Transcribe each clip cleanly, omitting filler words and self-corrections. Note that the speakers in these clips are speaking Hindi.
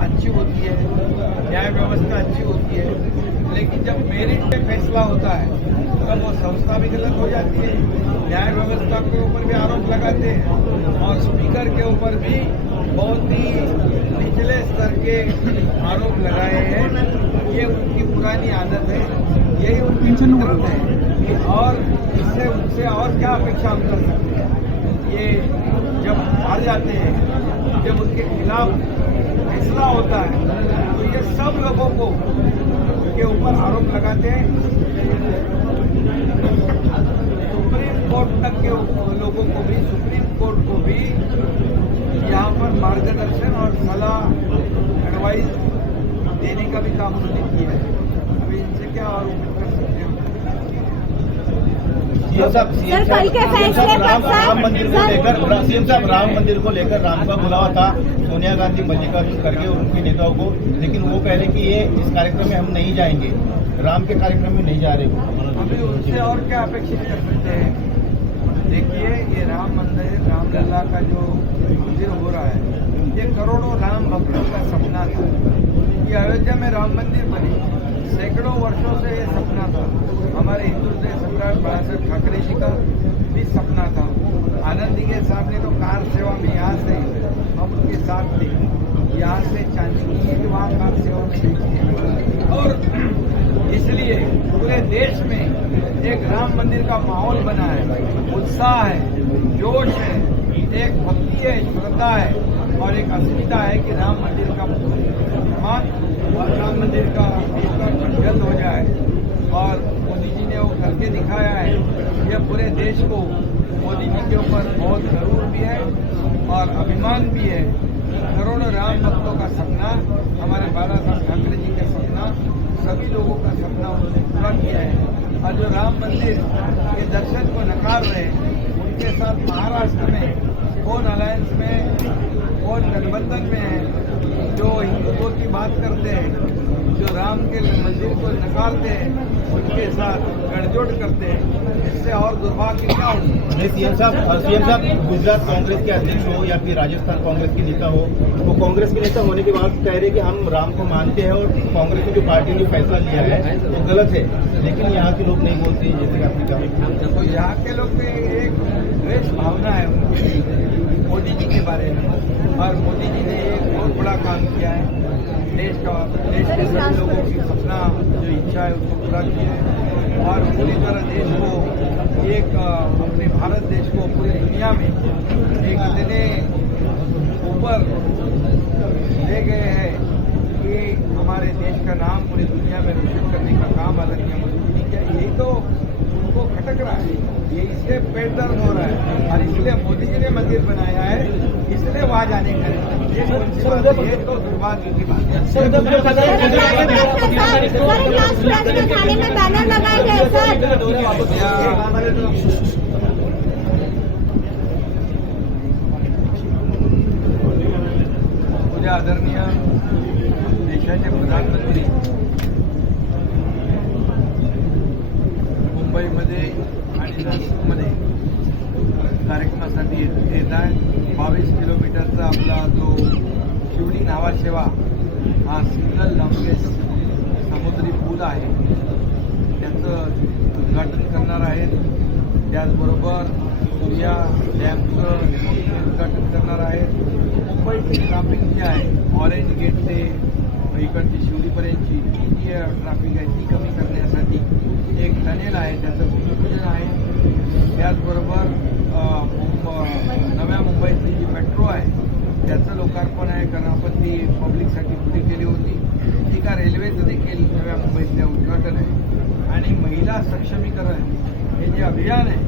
अच्छी होती है, न्याय व्यवस्था अच्छी होती है, लेकिन जब मेरिट पे फैसला होता है तब वो संस्था भी गलत हो जाती है। न्याय व्यवस्था के ऊपर भी आरोप लगाते हैं और स्पीकर के ऊपर भी बहुत ही निचले स्तर के आरोप लगाए हैं। ये उनकी पुरानी आदत है, यही उनकी फितरत है और इससे उनसे और क्या अपेक्षा हम कर सकते हैं। ये जब हार जाते हैं, जब उनके खिलाफ फैसला होता है तो ये सब लोगों को उनके ऊपर आरोप लगाते हैं। सुप्रीम कोर्ट तक के लोगों को भी, सुप्रीम कोर्ट को भी यहाँ पर मार्गदर्शन और सलाह एडवाइस देने का भी काम उन्होंने किया है। अभी इनसे क्या और उम्मीद कर सकते हैं? सर कल के फैसले पर राम मंदिर को लेकर सीएम साहब राम मंदिर को लेकर राम का बुलावा था सोनिया गांधी, मल्लिकार्जुन खड़गे और उनके नेताओं को, लेकिन वो कह रहे कि ये इस कार्यक्रम में हम नहीं जाएंगे, राम के कार्यक्रम में नहीं जा रहे। अभी उनसे और क्या अपेक्षित कर सकते हैं? देखिए, ये राम मंदिर, रामलला का जो मंदिर हो रहा है, ये करोड़ों राम भक्तों का सपना था कि अयोध्या में राम मंदिर बने। सैकड़ों वर्षों से ये सपना था। हमारे हिंदू सम्राट बाला साहेब ठाकरे जी का भी सपना था। आनंदी के साहब ने तो कार सेवा में यहाँ से हम उनके साथ थे, यहाँ से चांदी की ईंट वहाँ कार सेवा में थी। और इसलिए पूरे देश में एक राम मंदिर का माहौल बना है, उत्साह है, जोश है, एक भक्ति है, श्रद्धा है और एक अस्मिता है कि राम मंदिर का निर्माण और राम मंदिर का लोकार्पण जल्द हो जाए। और मोदी जी ने वो करके दिखाया है। यह पूरे देश को मोदी जी के ऊपर बहुत गर्व भी है और अभिमान भी है। करोड़ों राम भक्तों का सपना, हमारे बाला साहब ठाकरे जी का सपना, सभी लोगों का सपना उन्होंने पूरा किया है। और जो राम मंदिर के दर्शन को नकार रहे हैं, उनके साथ महाराष्ट्र में कौन अलायंस में, कौन गठबंधन में है, जो हिंदुत्व की बात करते हैं, जो राम के मंदिर को नकारते हैं, उनके साथ गठजोड़ करते हैं। इससे और दुर्भाग्य क्या हो? सीएम साहब गुजरात कांग्रेस के अध्यक्ष हो या फिर राजस्थान कांग्रेस के नेता हो, वो कांग्रेस के नेता होने के बाद कह रहे कि हम राम को मानते हैं और कांग्रेस की जो पार्टी ने जो फैसला लिया है वो गलत है, लेकिन यहाँ के लोग नहीं बोलते जैसे आपने कहा। तो यहाँ के लोग में एक द्वेष भावना है उनकी मोदी जी के बारे में, और मोदी जी ने एक बहुत बड़ा काम किया है। देश के सभी लोगों की सपना, जो इच्छा है, उसको पूरा किया है और पूरी तरह देश को एक अपने भारत देश को पूरी दुनिया में एक इतने ऊपर ले गए हैं कि हमारे देश का नाम पूरी दुनिया में रोशन करने का काम आदरणीय मोदी जी ने किया। यही तो उनको खटक रहा है, ये इसलिए पेट दर्द हो रहा है और इसलिए मोदी जी ने मंदिर बनाया है, इसलिए वहाँ जाने का ये तो दुर्भाग्य की बात है। थाने में बैनर लगाए गए सर। मुझे आदरणीय देशाचे प्रधानमंत्री मुंबईमध्ये आणि नाशिकमध्ये कार्यक्रमासाठी येत आहे। 22 किलोमीटरचा आपला जो शिवडी नावाशेवा हा सिंगल लॉन्गेस्ट समुद्री पूल आहे, त्याचं उद्घाटन करणार आहेत। त्याचबरोबर सूर्या डॅमचं उद्घाटन करणार आहेत। मुंबईची ट्रॅफिक जी आहे, ऑरेंज गेट ते इकडची शिवडीपर्यंतची जी ट्रॅफिक आहे ती कमी करण्यासाठी एक टनेल आहे, त्याचं भूमिपूजन आहे। त्याचबरोबर नव्या मुंबईतली जी मेट्रो आहे त्याचं लोकार्पण आहे, कारण आपण ती पब्लिकसाठी खुली केली होती। एका रेल्वेचं देखील नव्या मुंबईतल्या उद्घाटन आहे आणि महिला सक्षमीकरण हे जे अभियान आहे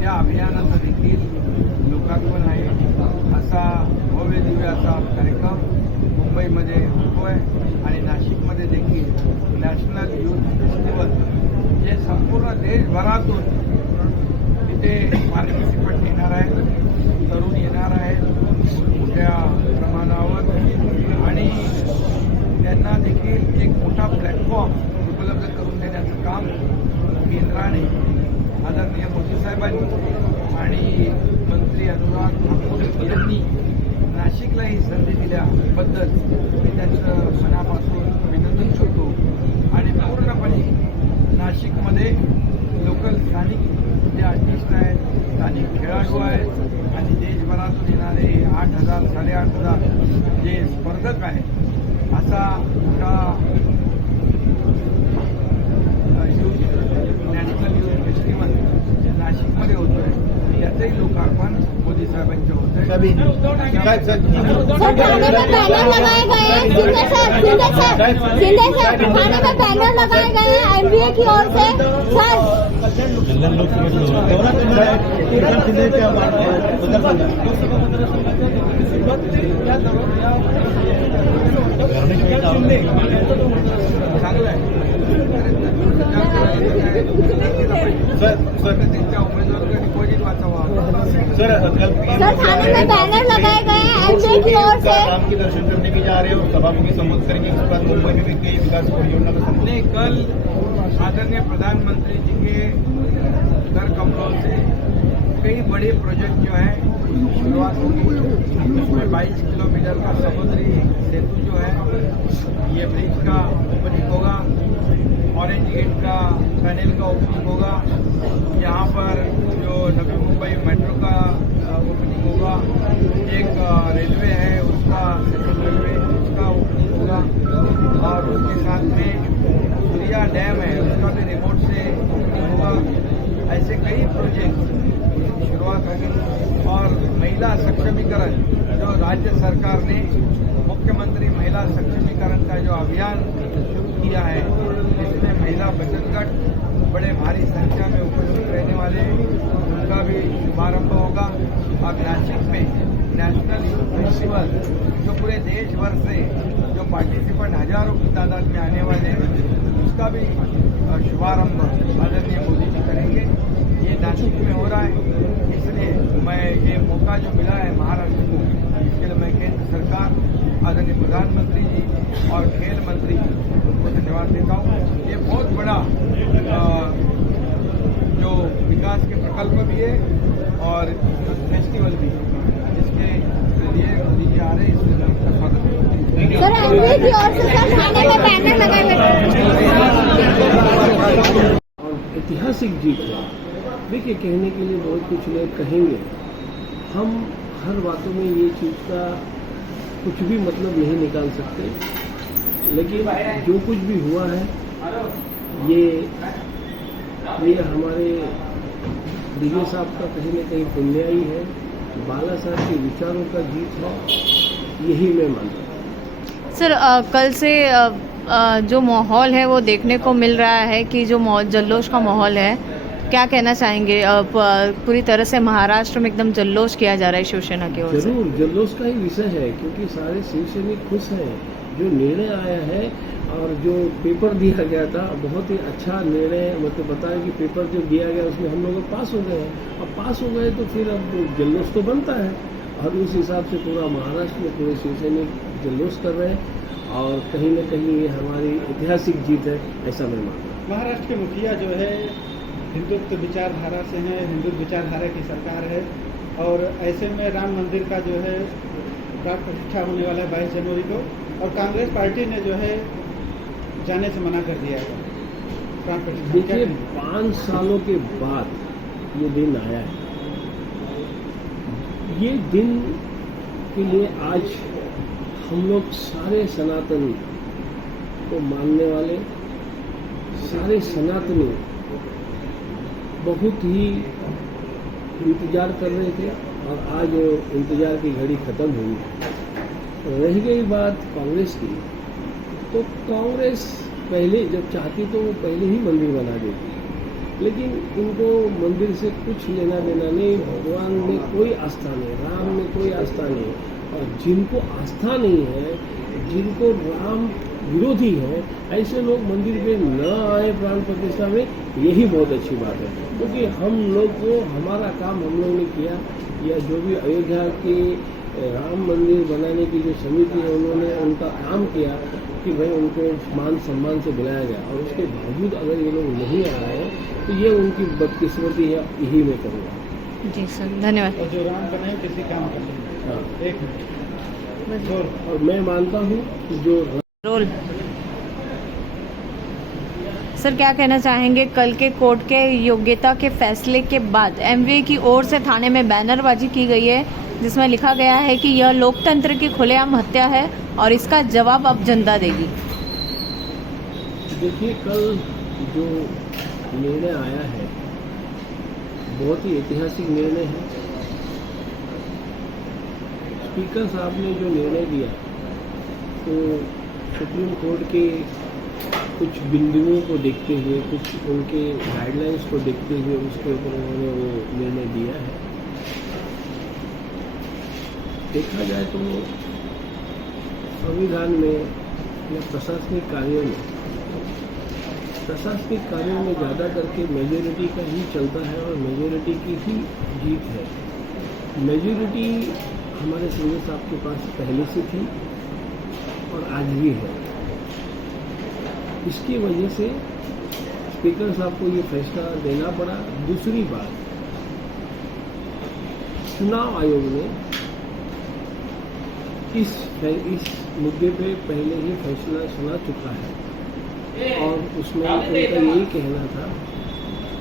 त्या अभियानाचं देखील लोकार्पण आहे। असा भव्य दिव्य असा कार्यक्रम मुंबईमध्ये होतोय आणि नाशिकमध्ये देखील नॅशनल यूथ फेस्टिवल जे संपूर्ण देशभरातून इथे पार्टिसिपंट येणार आहेत, तरुण येणार आहेत मोठ्या प्रमाणावर आणि त्यांना देखील एक मोठा प्लॅटफॉर्म उपलब्ध करून देण्याचं काम केंद्राने आदरणीय मोदी साहेबांनी आणि मंत्री अनुराग ठाकूर यांनी नाशिकला ही संधी दिल्याबद्दल जे स्पर्धक आहे असा मोठा नॅशनल यूथ फेस्टिवल नाशिकमध्ये होतोय, याचंही लोकार्पण मोदी साहेबांचं होतंय. सभी सर थाने में बैनर लगाए गए हैं, शिंदे सर थाने में बैनर लगाए गए हैं एमवीए की ओर से चांगलं आहे. त्यांच्या उमेदवाराला डिपॉझिट वाचावा. सर सर थाने में बैनर लगाए गए हैं एमवीए की ओर से राम के दर्शन करने भी जा रहे हो, सभा को भी संबोधित करेंगे. उसके बाद मुंबई में भी कई विकास परियोजना का संबोधन. हमने कल आदरणीय प्रधानमंत्री जी के घर कमलों से कई बड़े प्रोजेक्ट जो है शुरुआत होगी. उसमें 22 किलोमीटर का समुद्री सेतु जो है ये ब्रिज का ओपनिंग होगा, ऑरेंज गेट का टनल का ओपनिंग होगा, यहाँ पर जो नवी मुंबई मेट्रो का ओपनिंग होगा, एक रेलवे है उसका सेंट्रल रेलवे उसका ओपनिंग होगा, और उसके साथ में सूर्या डैम है उसका भी रिमोट से ओपनिंग होगा. ऐसे कई प्रोजेक्ट की शुरुआत होगी. और महिला सक्षमीकरण जो राज्य सरकार ने मुख्यमंत्री महिला सक्षमीकरण का जो अभियान शुरू किया है, इसमें महिला बचत गट बड़े भारी संख्या में उपस्थित रहने वाले हैं, उनका भी शुभारंभ होगा. और नासिक में नेशनल यूथ फेस्टिवल जो पूरे देश भर से जो पार्टिसिपेंट हजारों की तादाद में आने वाले हैं, उसका भी शुभारंभ आदरणीय मोदी जी करेंगे. ये नासिक में हो रहा है, इसलिए मैं ये मौका जो मिला है महाराष्ट्र को, इसके लिए मैं केंद्र सरकार आदरणीय प्रधानमंत्री जी और खेल मंत्री जी उनको धन्यवाद देता हूँ. ये बहुत बड़ा जो विकास के प्रकल्प भी है और फेस्टिवल भी, इसके लिए मोदी जी आ रहे हैं, इसलिए मैं उनका स्वागत करता हूँ. सर एमवीए की ओर से सर थाने में बैनर लगाए गए हैं. और ऐतिहासिक जीत है. देखिए, कहने के लिए बहुत कुछ लोग कहेंगे, हम हर बातों में ये चीज़ का कुछ भी मतलब नहीं निकाल सकते, लेकिन जो कुछ भी हुआ है ये हमारे डीजे साहब का कहीं न कहीं पुण्याई है, बाला साहब के विचारों का जीत है, यही मैं मानता हूँ. सर कल से जो माहौल है वो देखने को मिल रहा है कि जो जल्लोश का माहौल है, क्या कहना चाहेंगे? पूरी तरह से महाराष्ट्र में एकदम जल्लोश किया जा रहा है शिवसेना की ओर से. जरूर जल्लोष का ही विषय है, क्योंकि सारे शिवसैनिक खुश हैं. जो निर्णय आया है और जो पेपर दिया गया था, बहुत ही अच्छा निर्णय, मतलब बताया कि पेपर जो दिया गया उसमें हम लोग पास हो गए हैं. अब पास हो गए तो फिर अब जल्लोष तो बनता है, और उस हिसाब से पूरा महाराष्ट्र में पूरे शिवसैनिक जल्लोष कर रहे हैं, और कहीं न कहीं ये हमारी ऐतिहासिक जीत है, ऐसा मैं मानता हूँ. महाराष्ट्र के मुखिया जो है हिंदुत्व विचारधारा से हैं, हिंदू विचारधारा की सरकार है, और ऐसे में राम मंदिर का जो है प्राण प्रतिष्ठा होने वाला है 22 जनवरी को, और कांग्रेस पार्टी ने जो है जाने से मना कर दिया है प्राण प्रतिष्ठा. देखिए, 5 सालों के बाद ये दिन आया है. ये दिन के लिए आज हम लोग सारे सनातनी को मानने वाले सारे सनातनी बहुत ही इंतजार कर रहे थे, और आज वो इंतजार की घड़ी खत्म हुई. रह गई बात कांग्रेस की, तो कांग्रेस पहले जब चाहती तो वो पहले ही मंदिर बना देती, लेकिन इनको मंदिर से कुछ लेना देना नहीं. भगवान में कोई आस्था नहीं, राम में कोई आस्था नहीं, और जिनको आस्था नहीं है, जिनको राम विरोधी है, ऐसे लोग मंदिर पे न आए प्राण प्रतिष्ठा में, यही बहुत अच्छी बात है. क्योंकि हम लोग को हमारा काम हम लोगों ने किया, या जो भी अयोध्या के राम मंदिर बनाने की जो समिति है उन्होंने उनका काम किया कि भाई उनको मान सम्मान से बुलाया गया, और उसके बावजूद अगर ये लोग नहीं आ रहे हैं तो ये उनकी बदकिस्मती है, यही मैं कहूँगा. जी सर, धन्यवाद. और जो राम बने किसी काम का नहीं. हाँ, एक मिनट और मैं मानता हूँ कि जो रोल सर, क्या कहना चाहेंगे? कल के कोर्ट के योग्यता के फैसले के बाद एमवीए की ओर से थाने में बैनरबाजी की गई है, जिसमें लिखा गया है कि यह लोकतंत्र की खुलेआम हत्या है और इसका जवाब अब जनता देगी। देखिए, कल जो निर्णय आया है बहुत ही ऐतिहासिक निर्णय है। स्पीकर साहब ने जो निर्णय दिया तो सुप्रीम कोर्ट के कुछ बिंदुओं को देखते हुए, कुछ उनके गाइडलाइंस को देखते हुए उसके ऊपर उन्होंने वो निर्णय दिया है। देखा जाए तो संविधान में या प्रशासनिक कार्यों में ज़्यादा करके मेजॉरिटी का ही चलता है और मेजॉरिटी की ही जीत है। मेजॉरिटी हमारे सिंह साहब के पास पहले से थी और आज भी है। इसकी वजह से स्पीकर साहब को ये फैसला देना पड़ा। दूसरी बात, चुनाव आयोग ने इस मुद्दे पे पहले ही फैसला सुना चुका है और उसमें उनका यही कहना था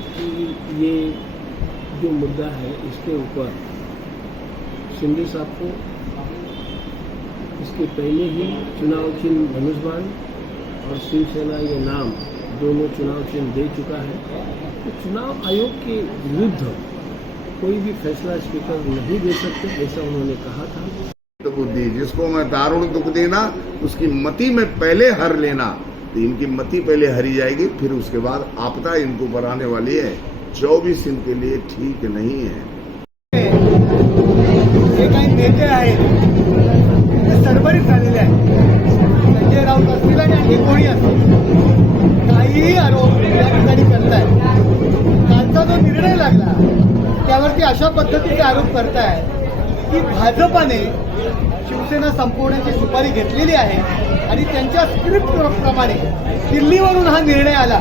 कि ये जो मुद्दा है इसके ऊपर शिंदे साहब को इसके पहले ही चुनाव चिन्ह धनुष बाण और शिवसेना ये नाम दोनों चुनाव चिन्ह दे चुका है। तो चुनाव आयोग के विरुद्ध कोई भी फैसला स्पीकर नहीं दे सकते, ऐसा उन्होंने कहा था। तो बुद्धि जिसको मैं दारुण दुख देना उसकी मति में पहले हर लेना, तो इनकी मति पहले हरी जाएगी, फिर उसके बाद आपदा इनको ऊपर आने वाली है। 24 इनके लिए ठीक नहीं है। जे काही नेते आहेत ते सरभरीत झालेले आहेत। संजय राऊत असतील आणि आणखी कोणी असतील, काहीही आरोप या ठिकाणी करतायत। कालचा जो निर्णय लागला त्यावरती अशा पद्धतीचे आरोप करतायत की भाजपाने शिवसेना संपवण्याची सुपारी घेतलेली आहे आणि त्यांच्या स्क्रिप्ट प्रमाणे दिल्लीवरून हा निर्णय आला,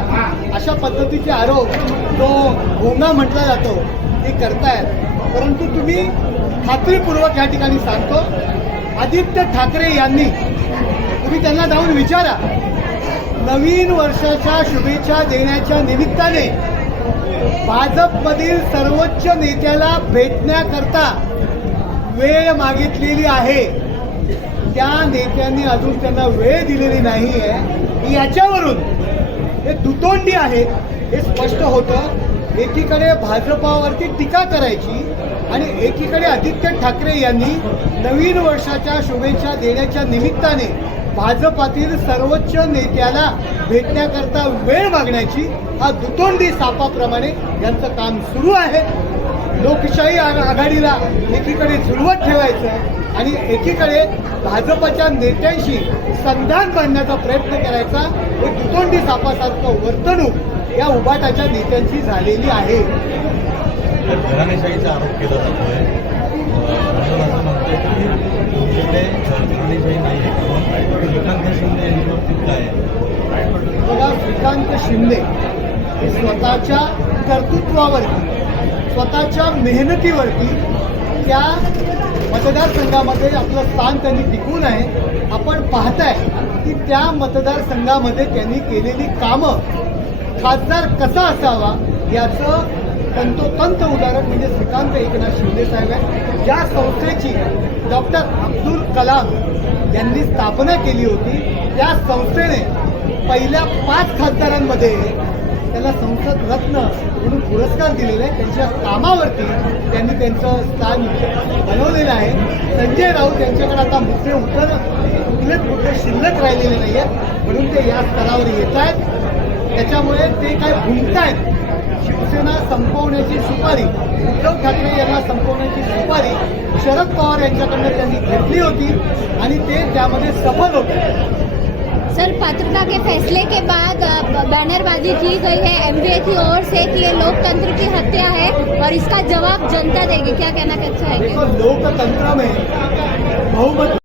अशा पद्धतीचे आरोप जो भोंगा म्हटला जातो ते करतायत। परंतु तुम्ही खात्रीपूर्वक या ठिकाणी सांगतो, आदित्य ठाकरे यांनी, तुम्ही त्यांना जाऊन विचारा, नवीन वर्षाच्या शुभेच्छा देण्याच्या निमित्ताने भाजपमधील सर्वोच्च नेत्याला भेटण्याकरता वेळ मागितलेली आहे। त्या नेत्यांनी अजून त्यांना वेळ दिलेली नाही आहे। याच्यावरून हे दुतोंडी आहे हे स्पष्ट होतं। एकीकडे भाजपावरती टीका करायची आणि एकीकडे आदित्य ठाकरे यांनी नवीन वर्षाच्या शुभेच्छा देण्याच्या निमित्ताने भाजपातील सर्वोच्च नेत्याला भेटण्याकरता वेळ मागण्याची, हा दुतोंडी सापाप्रमाणे यांचं काम सुरू आहे। लोकशाही आघाडीला एकीकडे झुलवत ठेवायचं आणि एकीकडे भाजपच्या नेत्यांशी संधान बांधण्याचा प्रयत्न करायचा, हे दुतोंडी सापासारखं वर्तणूक या उभाटाच्या नेत्यांची झालेली आहे। घराणेशाहीचा आरोप केला जातोय। असं म्हणतोय की तुमच्याकडे घराणेशाही नाही आहे, श्रीकांत शिंदे यांच्यावर टीका आहे। बघा, श्रीकांत शिंदे हे स्वतःच्या कर्तृत्वावरती, स्वतःच्या मेहनतीवरती त्या मतदारसंघामध्ये आपलं स्थान त्यांनी टिकवून आहे। आपण पाहताय की त्या मतदारसंघामध्ये त्यांनी केलेली कामं, खासदार कसा असावा याचं तंतोतंत उदाहरण म्हणजे श्रीकांत एकनाथ शिंदे साहेब आहे। ज्या संस्थेची डॉक्टर अब्दुल कलाम यांनी स्थापना केली होती, त्या संस्थेने पहिल्या 5 खासदारांमध्ये त्याला संसद रत्न म्हणून पुरस्कार दिलेला आहे। त्यांच्या कामावरती त्यांनी त्यांचं स्थान बनवलेलं आहे। संजय राऊत यांच्याकडे आता मुद्दे शिल्लक राहिलेले नाही आहेत, म्हणून ते या स्तरावर येत आहेत। त्याच्यामुळे ते काय भुंकतायत, शिवसेना संपवण्याची सुपारी, उद्धव ठाकरे यांना संपवण्याची सुपारी शरद पवार यांच्याकडनं त्यांनी घेतली होती आणि ते त्यामध्ये सफल होते। सर, पात्रता के फैसले के बाद बैनरबाजी की गई है एमवीए की ओर से कि ये लोकतंत्र की हत्या है और इसका जवाब जनता देगी, क्या कहना चाहेंगे? लोकतंत्र में बहुमत